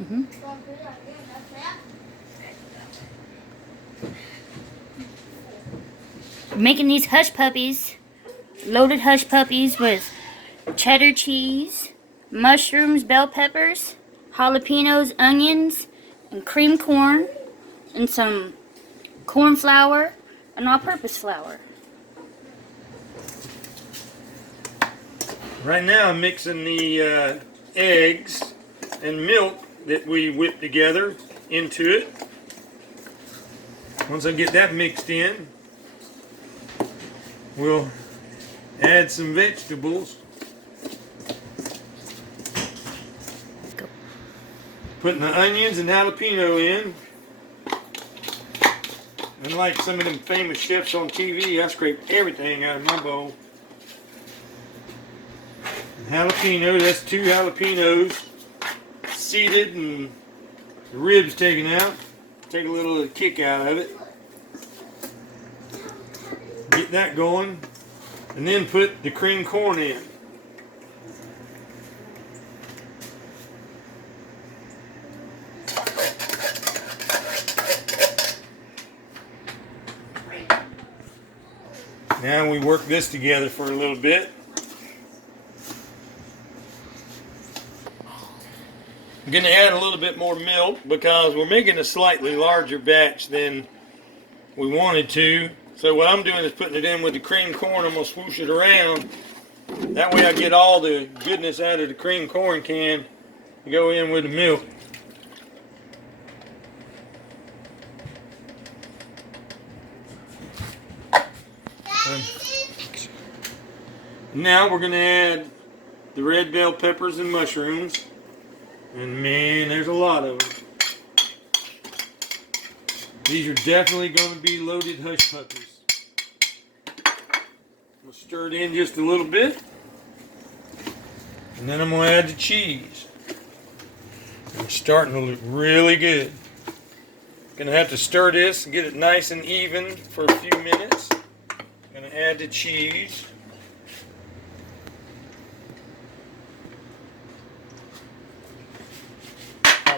Mm-hmm. Making these hush puppies, loaded hush puppies with cheddar cheese, mushrooms, bell peppers, jalapenos, onions, and cream corn, and some corn flour and all-purpose flour. Right now I'm mixing the eggs and milk that we whipped together into it. Once I get that mixed in, we'll add some vegetables. Putting the onions and jalapeno in. And like some of them famous chefs on TV, I scrape everything out of my bowl. Jalapeno, that's 2 jalapenos seeded and the ribs taken out. Take a little of the kick out of it. Get that going. And then put the cream corn in. Now we work this together for a little bit. I'm going to add a little bit more milk because we're making a slightly larger batch than we wanted to. So what I'm doing is putting it in with the cream corn. I'm going to swoosh it around. That way I get all the goodness out of the cream corn can to go in with the milk. Now we're going to add the red bell peppers and mushrooms. And man, there's a lot of them. These are definitely going to be loaded hush puppies. We'll stir it in just a little bit. And then I'm going to add the cheese. It's starting to look really good. Going to have to stir this and get it nice and even for a few minutes. Going to add the cheese.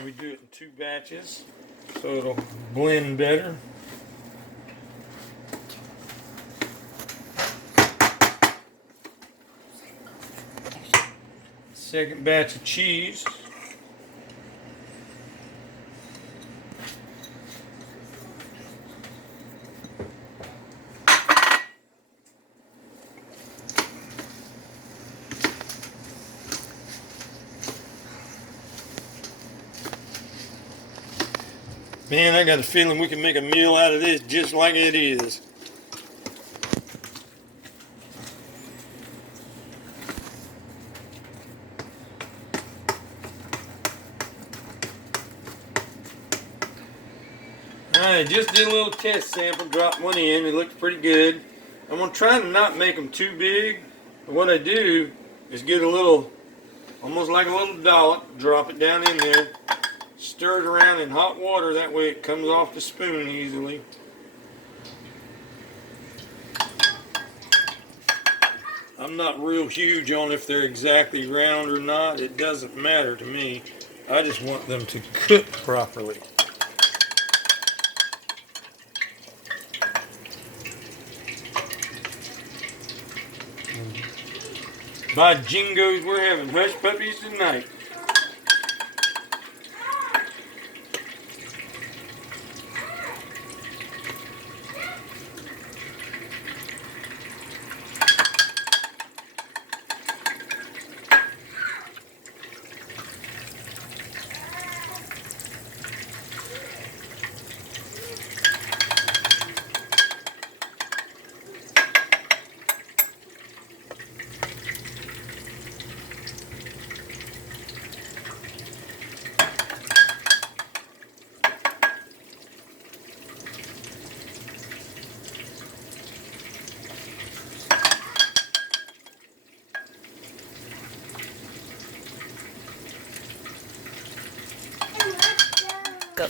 We do it in 2 batches so it'll blend better. Second batch of cheese. Man, I got a feeling we can make a meal out of this just like it is. Alright, just did a little test sample, dropped one in, it looked pretty good. I'm going to try to not make them too big. But what I do is get a little, almost like a little dollop, drop it down in there. Stir it around in hot water, that way it comes off the spoon easily. I'm not real huge on if they're exactly round or not. It doesn't matter to me. I just want them to cook properly. By jingoes, we're having hush puppies tonight. Go.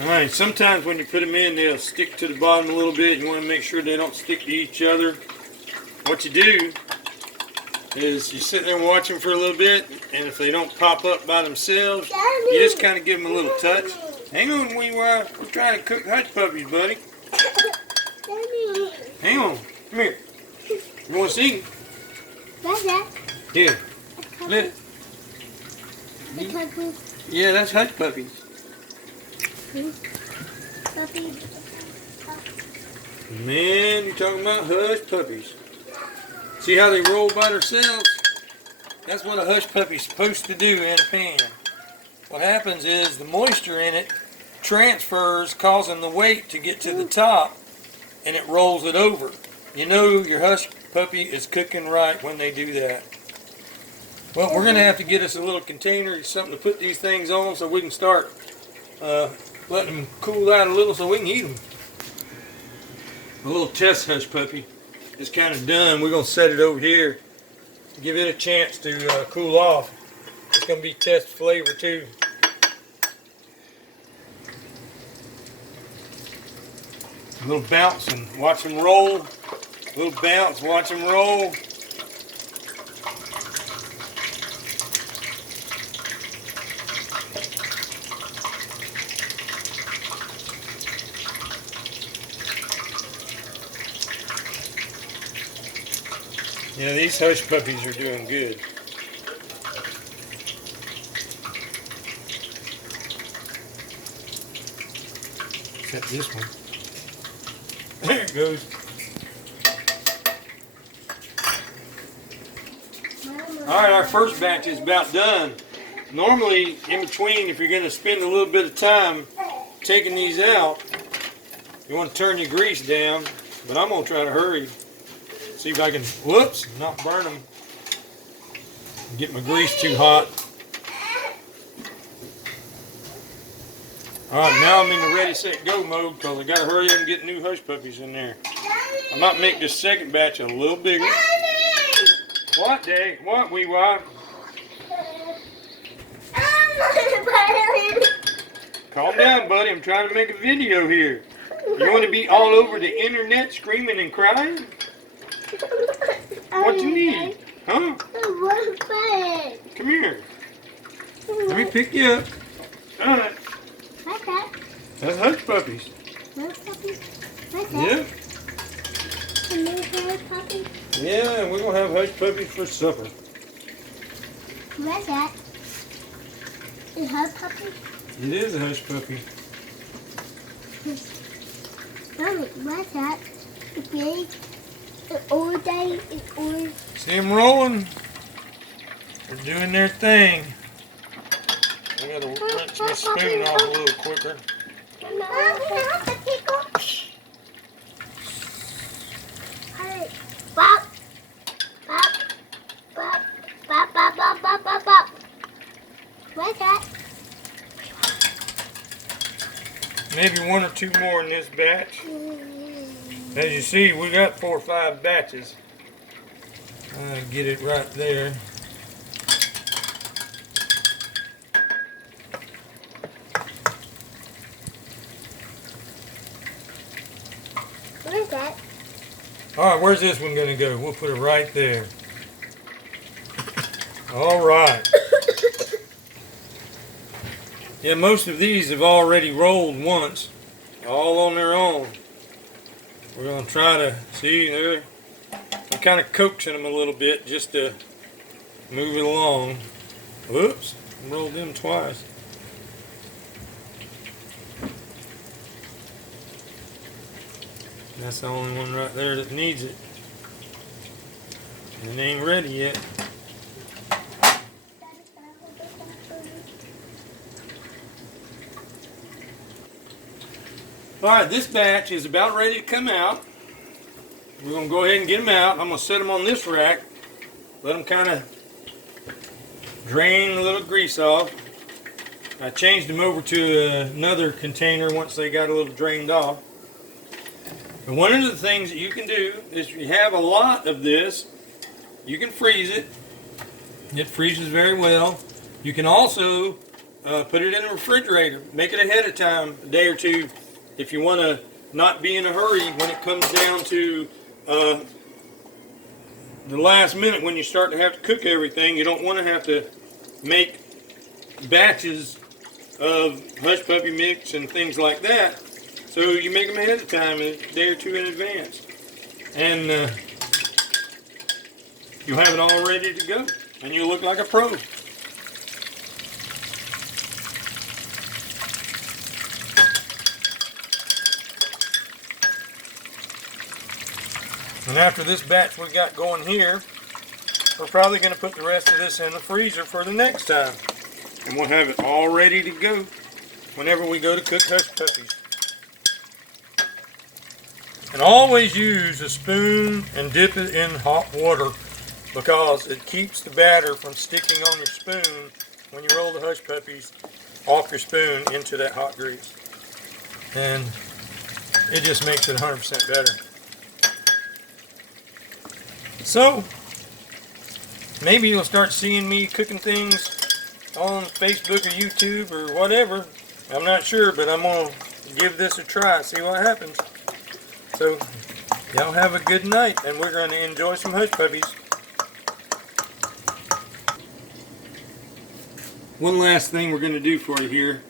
Alright, sometimes when you put them in, they'll stick to the bottom a little bit. You want to make sure they don't stick to each other. What you do is you sit there and watch them for a little bit, and if they don't pop up by themselves, you just kind of give them a little touch. Hang on, we're trying to cook hush puppies, buddy. Hang on, come here. You want to see? What's that? Here, let. Yeah, that's hush puppies. Man, you're talking about hush puppies. See how they roll by themselves? That's what a hush puppy's supposed to do in a pan. What happens is the moisture in it transfers, causing the weight to get to the top, and it rolls it over. You know your hush puppy is cooking right when they do that. Well, we're going to have to get us a little container, something to put these things on so we can start letting them cool out a little so we can eat them. A little test hush puppy is kind of done. We're going to set it over here, give it a chance to cool off. It's going to be test flavor too. A little bounce and watch them roll. A little bounce, watch them roll. Yeah, these hush puppies are doing good. Except this one. There it goes. Alright, our first batch is about done. Normally, in between, if you're going to spend a little bit of time taking these out, you want to turn your grease down, but I'm going to try to hurry. See if I can, whoops, not burn them. Get my grease too hot. Alright, now I'm in the ready, set, go mode because I got to hurry up and get new hush puppies in there. I might make this second batch a little bigger. What, Dave? What, wee wah? Calm down, buddy. I'm trying to make a video here. You want to be all over the internet screaming and crying? What you need? Huh? Come here. Let me pick you up. Alright. What's that? That's hush puppies. Hush puppies? What's that? Yeah. A new hush puppy? Yeah, we're going to have hush puppies for supper. What's that? A hush puppy? It is a hush puppy. Mommy, what's that? The big, the old day is old. See them rolling? They're doing their thing. I got to wrench my spoon off a little quicker. Mom, I have to pick up. Hurry. Bop. Bop. Bop. Bop, bop, bop, bop, bop, bop. What's that? Maybe one or two more in this batch. As you see, we got 4 or 5 batches. Get it right there. Where's that? Alright, where's this one going to go? We'll put it right there. Alright. Yeah, most of these have already rolled once, all on their own. We're going to try to, see, I'm kind of coaxing them a little bit just to move it along. Whoops, rolled them twice. That's the only one right there that needs it. And it ain't ready yet. Alright, this batch is about ready to come out. We're going to go ahead and get them out. I'm going to set them on this rack. Let them kind of drain a little grease off. I changed them over to another container once they got a little drained off. And one of the things that you can do is if you have a lot of this, you can freeze it. It freezes very well. You can also put it in the refrigerator. Make it ahead of time, a day or two, if you want to not be in a hurry when it comes down to the last minute when you start to have to cook everything, you don't want to have to make batches of hush puppy mix and things like that. So you make them ahead of time, a day or two in advance. And you'll have it all ready to go. And you'll look like a pro. And after this batch we got going here, we're probably going to put the rest of this in the freezer for the next time. And we'll have it all ready to go whenever we go to cook hush puppies. And always use a spoon and dip it in hot water because it keeps the batter from sticking on your spoon when you roll the hush puppies off your spoon into that hot grease. And it just makes it 100% better. So, maybe you'll start seeing me cooking things on Facebook or YouTube or whatever. I'm not sure, but I'm going to give this a try, see what happens. So, y'all have a good night, and we're going to enjoy some hush puppies. One last thing we're going to do for you here.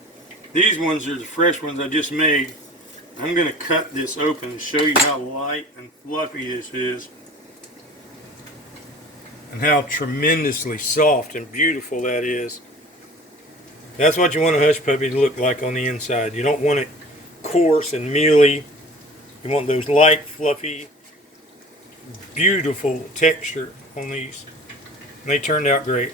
These ones are the fresh ones I just made. I'm going to cut this open to show you how light and fluffy this is. And how tremendously soft and beautiful that is. That's what you want a hush puppy to look like on the inside. You don't want it coarse and mealy. You want those light, fluffy, beautiful texture on these. And they turned out great.